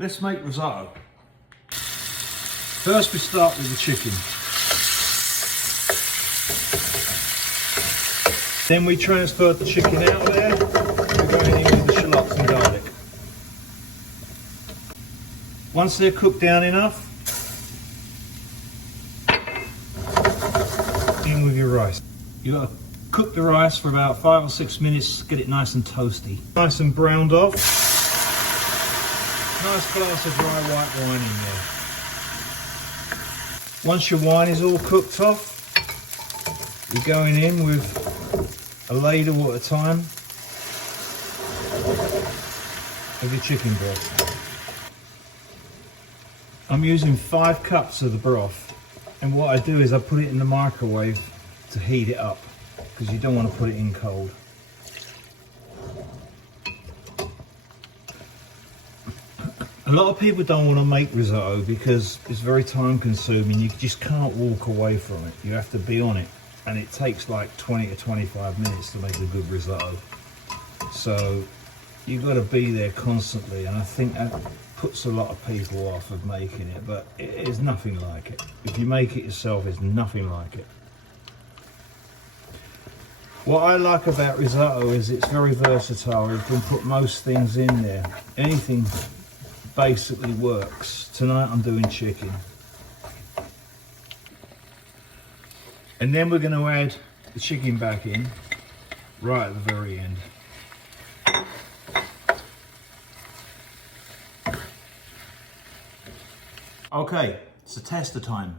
Let's make risotto. First we start with the chicken. Then we transfer the chicken out of there. We're going in with the shallots and garlic. Once they're cooked down enough, in with your rice. You've got to cook the rice for about 5 or 6 minutes, get it nice and toasty. Nice and browned off. Nice glass of dry white wine in there. Once your wine is all cooked off, you're going in with a ladle at a time of your chicken broth. I'm using 5 cups of the broth, and what I do is I put it in the microwave to heat it up, because you don't want to put it in cold. A lot of people don't want to make risotto because it's very time consuming. You just can't walk away from it. You have to be on it, and it takes like 20 to 25 minutes to make a good risotto. So you've got to be there constantly, and I think that puts a lot of people off of making it, but it is nothing like it. If you make it yourself, it's nothing like it. What I like about risotto is it's very versatile. You can put most things in there. Anything basically works. Tonight I'm doing chicken. And then we're going to add the chicken back in right at the very end. Okay, it's a tester time.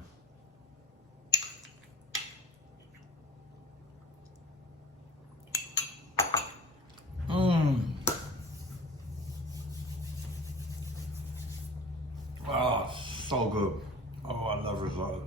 Oh, so good. Oh, I love risotto.